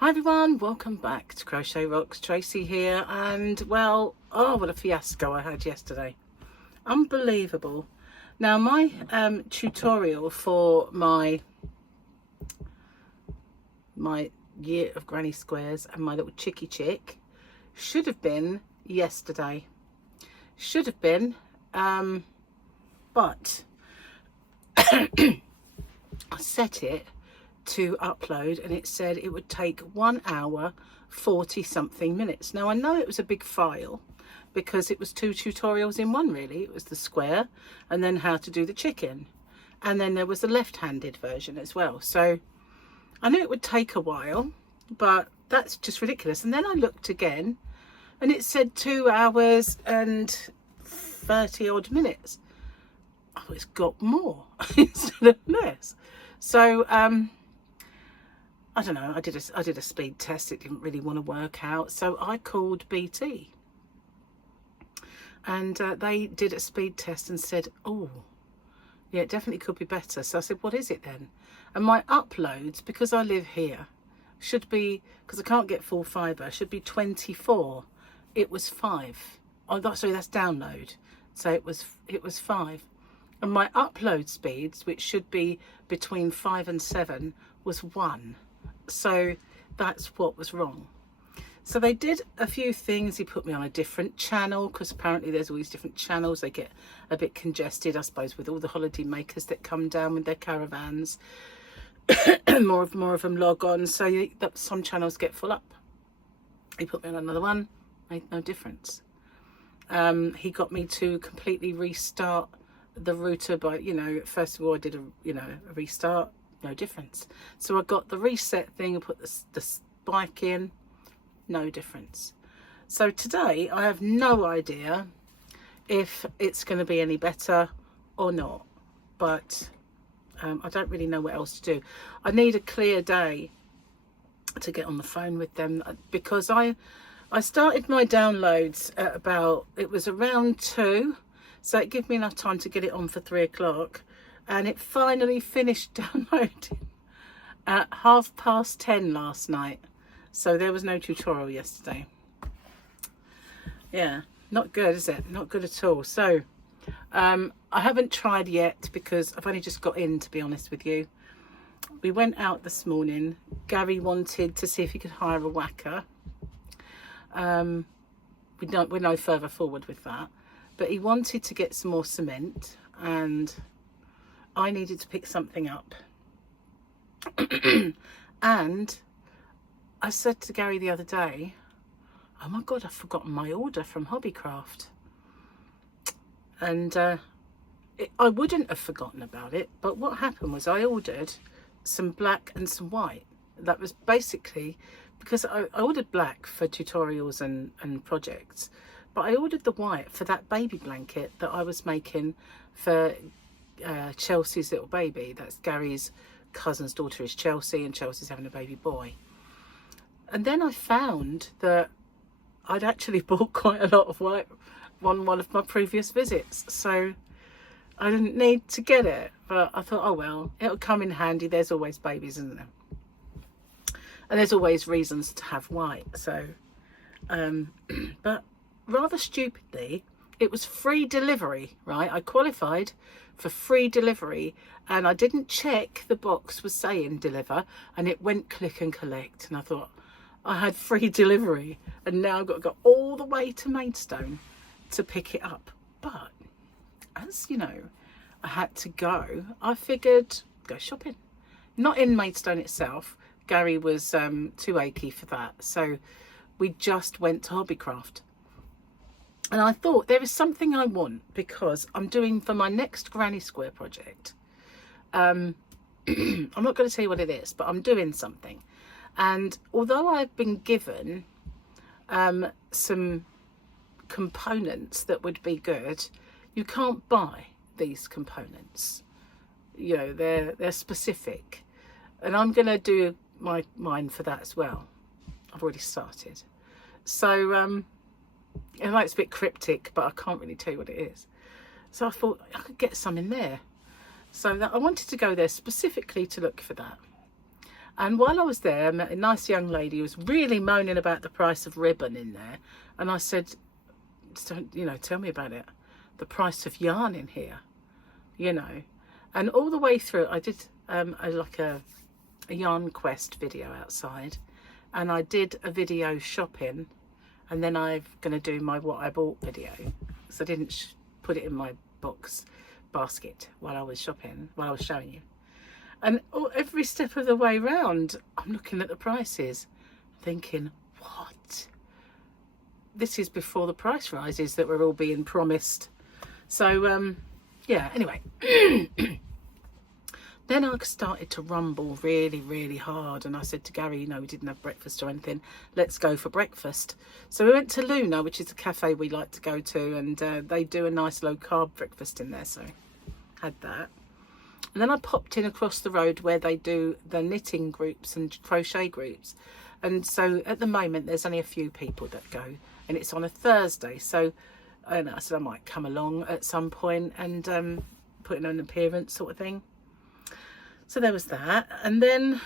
Hi everyone, welcome back to Crochet Rocks. Tracy here, and well, oh, what a fiasco I had yesterday. Unbelievable. Now my tutorial for my year of granny squares and my little chicky chick should have been yesterday. Should have been, but I set it to upload and it said it would take 1 hour 40 something minutes. Now I know it was a big file because it was 2 tutorials in one, really. It was the square and then how to do the chicken, and then there was the left-handed version as well. So I knew it would take a while, but that's just ridiculous. And then I looked again and it said 2 hours and 30 odd minutes. Oh, it's got more instead of less. So I don't know, I did a speed test. It didn't really want to work out, so I called BT and they did a speed test and said, oh yeah, it definitely could be better. So I said, what is it then? And my uploads, because I live here, should be, because I can't get full fibre, should be 24. It was 5. Oh, sorry, that's download. So it was 5. And my upload speeds, which should be between 5 and 7, was 1. So that's what was wrong. So they did a few things. He put me on a different channel because apparently there's all these different channels. They get a bit congested, I suppose, with all the holiday makers that come down with their caravans. more of them log on, so some channels get full up. He put me on another one, made no difference. He got me to completely restart the router by, first of all I did a restart. No difference. So I got the reset thing and put the spike in, no difference. So today I have no idea if it's going to be any better or not, but I don't really know what else to do. I need a clear day to get on the phone with them, because I started my downloads at it was around 2, so it gave me enough time to get it on for 3 o'clock. And it finally finished downloading at 10:30 last night. So there was no tutorial yesterday. Yeah, not good, is it? Not good at all. So I haven't tried yet because I've only just got in, to be honest with you. We went out this morning. Gary wanted to see if he could hire a whacker. We're no further forward with that. But he wanted to get some more cement, and I needed to pick something up. And I said to Gary the other day, oh my God, I've forgotten my order from Hobbycraft. And I wouldn't have forgotten about it, but what happened was I ordered some black and some white. That was basically because I ordered black for tutorials and projects, but I ordered the white for that baby blanket that I was making for Chelsea's little baby. That's Gary's cousin's daughter is Chelsea, and Chelsea's having a baby boy. And then I found that I'd actually bought quite a lot of white on one of my previous visits, so I didn't need to get it, but I thought, oh well, it'll come in handy. There's always babies, isn't there? And there's always reasons to have white. So but rather stupidly, it was free delivery, right? I qualified for free delivery, and I didn't check the box was saying deliver, and it went click and collect, and I thought I had free delivery, and now I've got to go all the way to Maidstone to pick it up. But as you know, I had to go, I figured go shopping. Not in Maidstone itself. Gary was too achy for that, so we just went to Hobbycraft. And I thought there is something I want, because I'm doing for my next granny square project. I'm not going to tell you what it is, but I'm doing something. And although I've been given some components that would be good, you can't buy these components. They're specific. And I'm going to do mine for that as well. I've already started. So it's a bit cryptic, but I can't really tell you what it is. So I thought I could get some in there. So I wanted to go there specifically to look for that. And while I was there, I met a nice young lady who was really moaning about the price of ribbon in there. And I said, you know, tell me about it. The price of yarn in here, you know. And all the way through, I did a yarn quest video outside. And I did a video shopping. And then I'm going to do my what I bought video. So I didn't put it in my box basket while I was shopping, while I was showing you. And every step of the way round, I'm looking at the prices, thinking, what? This is before the price rises that we're all being promised. So, yeah, anyway. Then I started to rumble really, really hard. And I said to Gary, you know, we didn't have breakfast or anything. Let's go for breakfast. So we went to Luna, which is a cafe we like to go to. And they do a nice low carb breakfast in there. So had that. And then I popped in across the road where they do the knitting groups and crochet groups. And so at the moment, there's only a few people that go. And it's on a Thursday. So I said I might come along at some point and put in an appearance sort of thing. So there was that. And then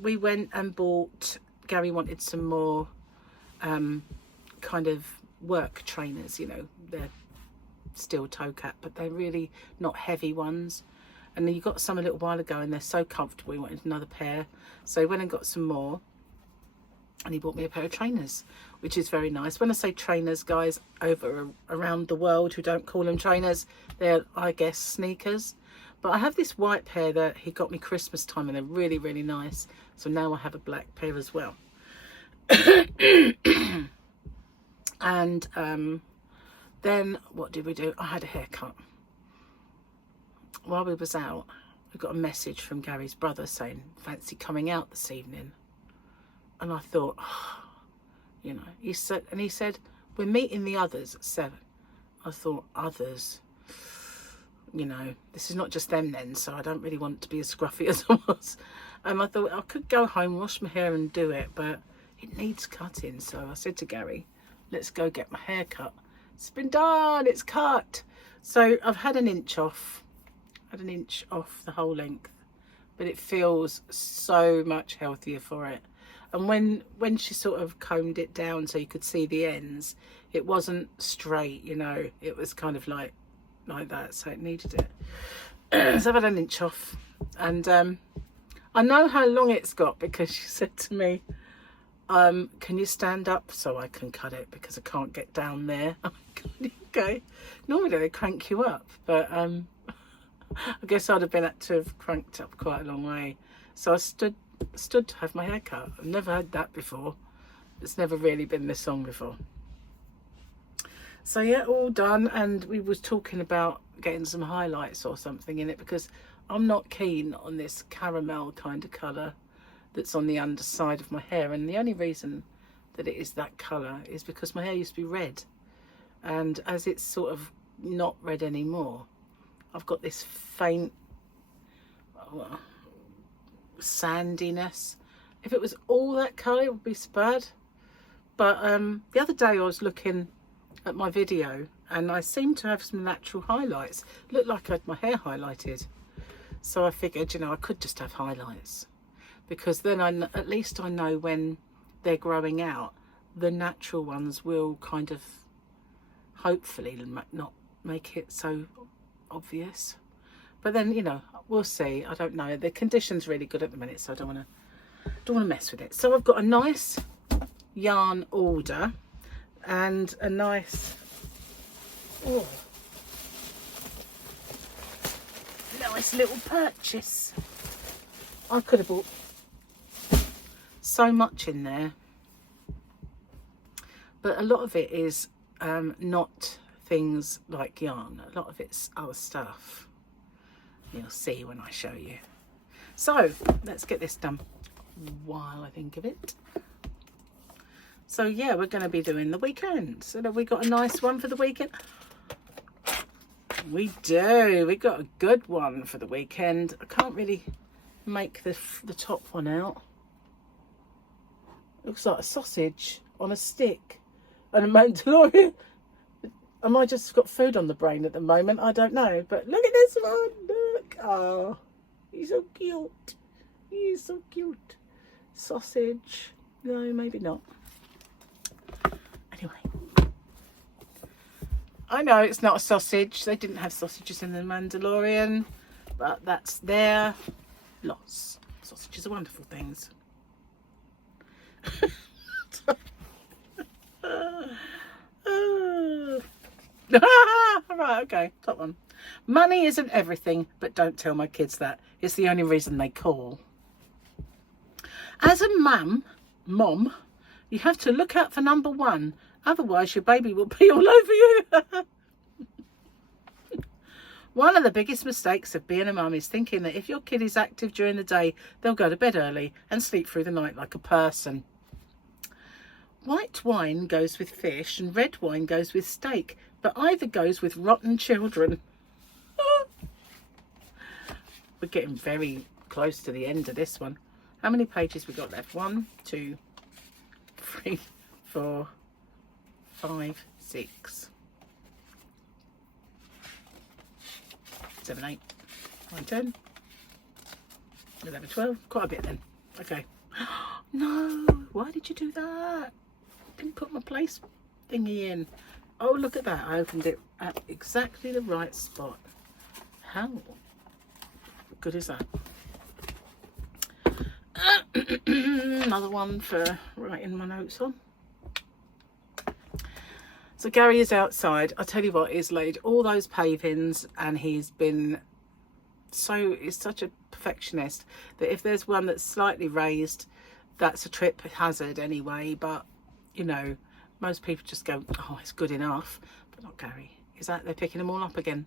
we went and bought, Gary wanted some more kind of work trainers, you know. They're steel toe cap, but they're really not heavy ones. And then you got some a little while ago and they're so comfortable. We wanted another pair. So he went and got some more. And he bought me a pair of trainers, which is very nice. When I say trainers, guys, around the world who don't call them trainers, they're, I guess, sneakers. But I have this white pair that he got me Christmas time and they're really, really nice. So now I have a black pair as well. And then what did we do? I had a haircut. While we was out, I got a message from Gary's brother saying, fancy coming out this evening? And I thought, oh, you know, he said, we're meeting the others at 7. I thought, others, you know, this is not just them then, so I don't really want to be as scruffy as I was. And I thought I could go home, wash my hair and do it, but it needs cutting. So I said to Gary, let's go get my hair cut. It's been done, it's cut. So I've had an inch off. Had an inch off the whole length, but it feels so much healthier for it. And when she sort of combed it down so you could see the ends, it wasn't straight, you know, it was kind of like that, so it needed it. So I've had an inch off, and I know how long it's got because she said to me, can you stand up so I can cut it because I can't get down there? Okay, normally they crank you up, but I guess I'd have been had to have cranked up quite a long way. So I stood to have my hair cut. I've never had that before. It's never really been this long before. So yeah, all done. And we was talking about getting some highlights or something in it because I'm not keen on this caramel kind of colour that's on the underside of my hair. And the only reason that it is that colour is because my hair used to be red. And as it's sort of not red anymore, I've got this faint sandiness. If it was all that colour, it would be bad. But the other day I was looking at my video and I seemed to have some natural highlights. It looked like I had my hair highlighted. So I figured, you know, I could just have highlights. Because then at least I know when they're growing out, the natural ones will kind of hopefully not make it so obvious. But then, you know, we'll see. I don't know. The condition's really good at the minute, so I don't want to mess with it. So I've got a nice yarn order and a nice nice little purchase. I could have bought so much in there, but a lot of it is not things like yarn. A lot of it's other stuff. You'll see when I show you. So let's get this done while I think of it. So yeah, we're going to be doing the weekend. So have we got a nice one for the weekend? We do. We got a good one for the weekend. I can't really make the top one out. Looks like a sausage on a stick and a Mandalorian. Am I just got food on the brain at the moment? I don't know. But look at this one. Look. Oh, he's so cute. He's so cute. sausage. No, maybe not. Anyway, I know it's not a sausage. They didn't have sausages in the Mandalorian, but that's their loss. Sausages are wonderful things. Right, okay, top one. Money isn't everything, but don't tell my kids that. It's the only reason they call. As a mom, you have to look out for number one. Otherwise, your baby will be all over you. One of the biggest mistakes of being a mum is thinking that if your kid is active during the day, they'll go to bed early and sleep through the night like a person. White wine goes with fish and red wine goes with steak, but either goes with rotten children. We're getting very close to the end of this one. How many pages we got left? 1, 2, 3, 4, 5, 6, 7, 8, 9, 10, 11, 12. Quite a bit then. Okay. No, why did you do that? Didn't put my place thingy in. Oh, look at that. I opened it at exactly the right spot. How good is that? Another one for writing my notes on. So Gary is outside. I tell you what, he's laid all those pavings and he's such a perfectionist that if there's one that's slightly raised, that's a trip hazard anyway. But you know, most people just go, oh, it's good enough. But not Gary. He's out there picking them all up again.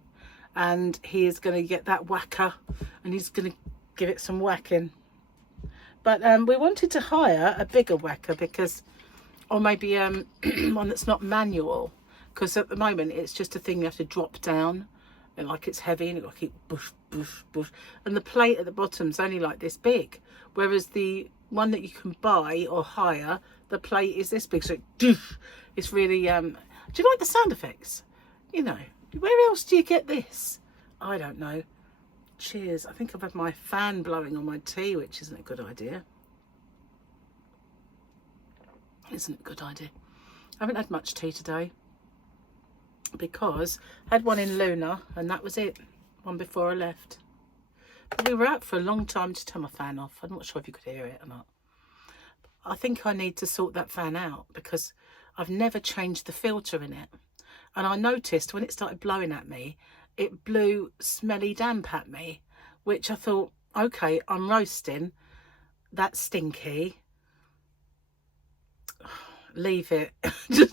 And he is going to get that whacker and he's going to give it some whacking. But we wanted to hire a bigger whacker because, or maybe one that's not manual. Because at the moment it's just a thing you have to drop down and like it's heavy and you've got to keep bush, bush, bush. And the plate at the bottom's only like this big. Whereas the one that you can buy or hire, the plate is this big. So it's really, do you like the sound effects? You know, where else do you get this? I don't know. Cheers. I think I've had my fan blowing on my tea, which isn't a good idea. Isn't a good idea. I haven't had much tea today because I had one in Luna and that was it. One before I left. But we were out for a long time to turn my fan off. I'm not sure if you could hear it or not. I think I need to sort that fan out because I've never changed the filter in it. And I noticed when it started blowing at me, it blew smelly damp at me, which I thought, okay, I'm roasting. That's stinky. Leave it.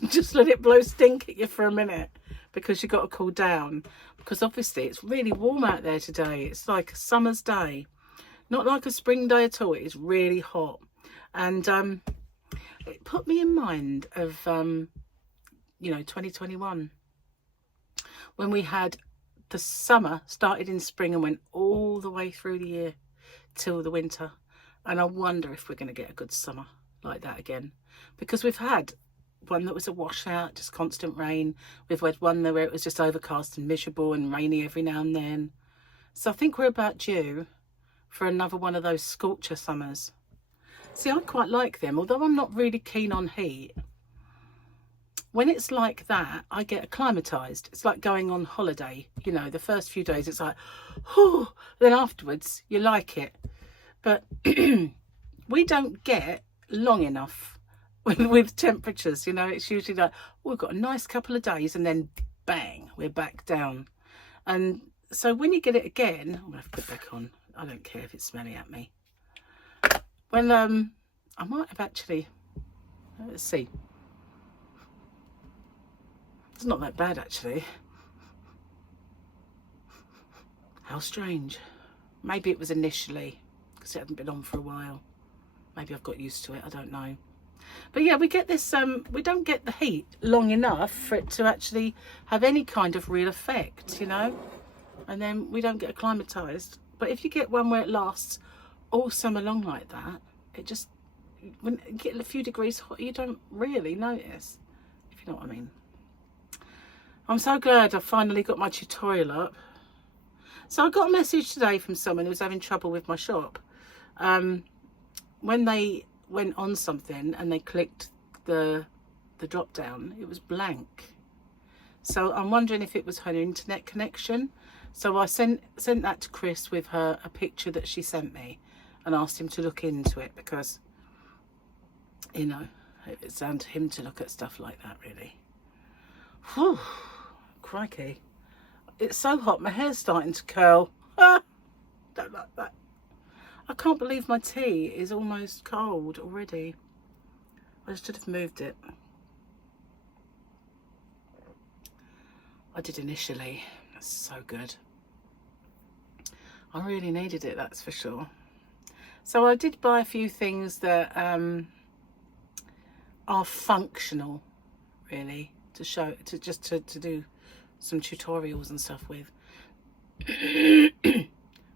just let it blow stink at you for a minute because you've got to cool down. Because obviously it's really warm out there today. It's like a summer's day. Not like a spring day at all. It's really hot. And it put me in mind of, 2021. When we had the summer started in spring and went all the way through the year till the winter. And I wonder if we're going to get a good summer like that again. Because we've had one that was a washout, just constant rain. We've had one where it was just overcast and miserable and rainy every now and then. So I think we're about due for another one of those scorcher summers. See, I quite like them, although I'm not really keen on heat. When it's like that, I get acclimatized. It's like going on holiday. You know, the first few days it's like, whew, then afterwards you like it. But we don't get long enough with temperatures, you know. It's usually like, we've got a nice couple of days and then bang, we're back down. And so when you get it again, I'm going to have to put it back on. I don't care if it's smelly at me. When I might have actually, let's see. It's not that bad actually. How strange. Maybe it was initially because it hadn't been on for a while. Maybe I've got used to it, I don't know. But yeah, we get this, we don't get the heat long enough for it to actually have any kind of real effect, you know. And then we don't get acclimatized. But if you get one where it lasts all summer long like that, it just, when you get a few degrees hot, you don't really notice, if you know what I mean. I'm so glad I finally got my tutorial up. So I got a message today from someone who was having trouble with my shop. When they went on something and they clicked the drop down, it was blank. So I'm wondering if it was her internet connection. So I sent that to Chris with a picture that she sent me and asked him to look into it, because, you know, it's down to him to look at stuff like that, really. Whew, crikey. It's so hot, my hair's starting to curl. Ah, don't like that. I can't believe my tea is almost cold already. I should have moved it. I did initially. That's so good. I really needed it, that's for sure. So I did buy a few things that are functional, really, to show, to do some tutorials and stuff with.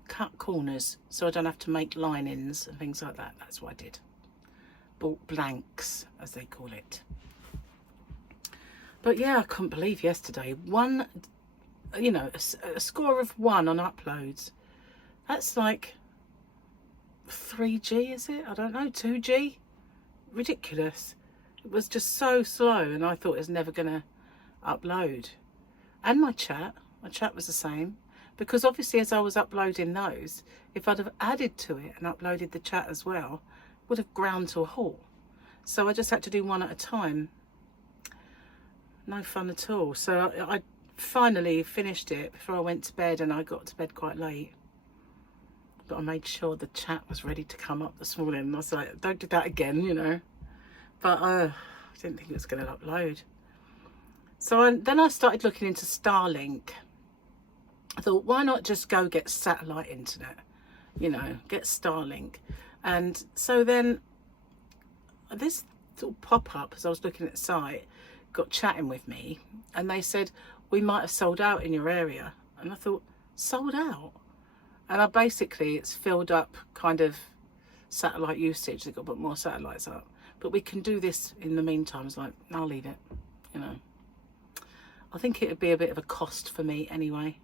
Cut corners so I don't have to make linings and things like that. That's what I did. Bought blanks, as they call it. But yeah, I couldn't believe yesterday, one, you know, a score of 1 on uploads. That's like 3G, is it? I don't know, 2G? Ridiculous. It was just so slow, and I thought it was never gonna upload. And my chat was the same, because obviously as I was uploading those, if I'd have added to it and uploaded the chat as well, it would have ground to a halt. So I just had to do one at a time. No fun at all. So I finally finished it before I went to bed, and I got to bed quite late. But I made sure the chat was ready to come up this morning. And I was like, don't do that again, you know. But I didn't think it was going to upload. So then I started looking into Starlink. I thought, why not just go get satellite internet? You know, get Starlink. And so then this little pop-up, as I was looking at the site, got chatting with me, and they said, we might have sold out in your area. And I thought, sold out? And it's filled up kind of satellite usage. They've got to put more satellites up. But we can do this in the meantime. It's like, I'll leave it, you know. I think it would be a bit of a cost for me anyway.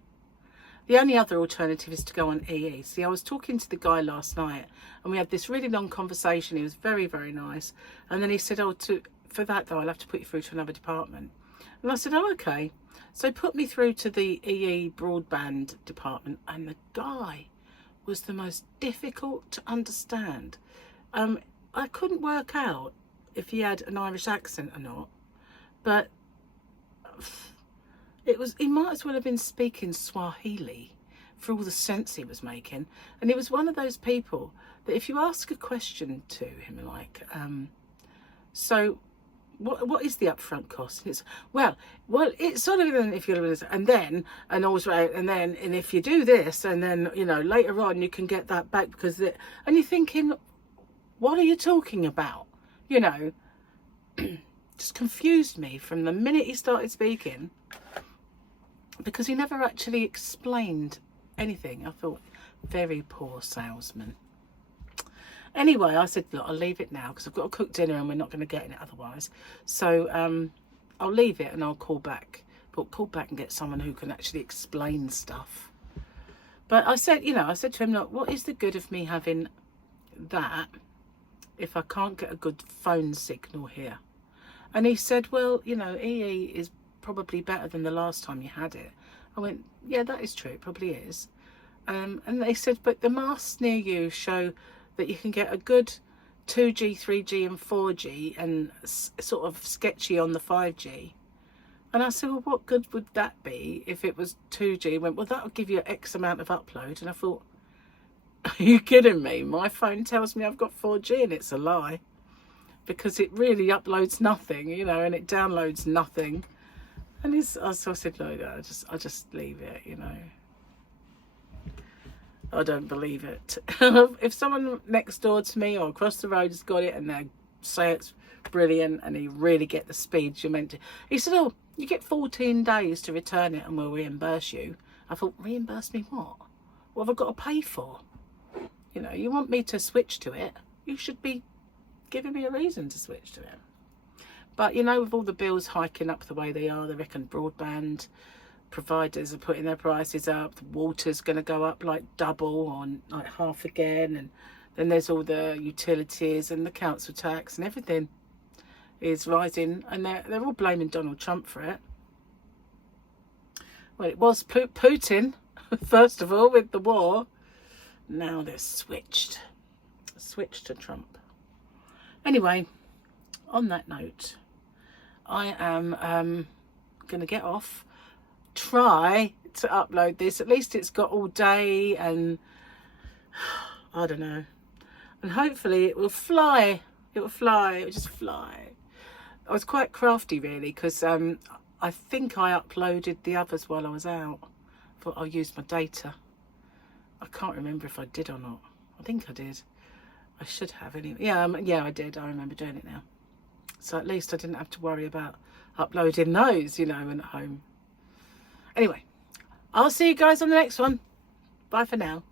The only other alternative is to go on EE. See, I was talking to the guy last night, and we had this really long conversation. He was very, very nice. And then he said, for that though, I'll have to put you through to another department. And I said, oh, okay. So he put me through to the EE broadband department, and the guy was the most difficult to understand. I couldn't work out if he had an Irish accent or not, but he might as well have been speaking Swahili for all the sense he was making. And he was one of those people that if you ask a question to him, like, so what is the upfront cost? And it's, well, it's sort of, if you're, and then, and also, and then, and if you do this, and then, you know, later on you can get that back because and you're thinking, what are you talking about? You know, just confused me from the minute he started speaking, because he never actually explained anything. I thought, very poor salesman. Anyway, I said, look, I'll leave it now because I've got to cook dinner and we're not going to get in it otherwise. So I'll leave it and I'll call back. But call back and get someone who can actually explain stuff. But I said, you know, I said to him, look, what is the good of me having that if I can't get a good phone signal here? And he said, well, you know, EE is probably better than the last time you had it. I went, yeah, that is true, it probably is. And they said, but the masts near you show that you can get a good 2G, 3G and 4G and sort of sketchy on the 5G. And I said, well, what good would that be if it was 2G? He went, well, that'll give you X amount of upload. And I thought, are you kidding me? My phone tells me I've got 4G and it's a lie. Because it really uploads nothing, you know, and it downloads nothing. And so I said, no, I'll just leave it, you know. I don't believe it. If someone next door to me or across the road has got it and they say it's brilliant and they really get the speeds you're meant to. He said, oh, you get 14 days to return it and we'll reimburse you. I thought, reimburse me what? What have I got to pay for? You know, you want me to switch to it, you should be giving me a reason to switch to it. But, you know, with all the bills hiking up the way they are, they reckon broadband providers are putting their prices up. The water's going to go up like double or like half again. And Then there's all the utilities and the council tax and everything is rising, and they're all blaming Donald Trump for it. Well, it was Putin, first of all, with the war. Now they're switched to Trump. Anyway, on that note, I am going to get off, try to upload this. At least it's got all day, and I don't know. And hopefully it will fly. It will fly. It will just fly. I was quite crafty, really, because I think I uploaded the others while I was out. I thought I'll use my data. I can't remember if I did or not. I think I did. I should have anyway. Yeah, I did. I remember doing it now. So at least I didn't have to worry about uploading those, you know, when at home. Anyway, I'll see you guys on the next one. Bye for now.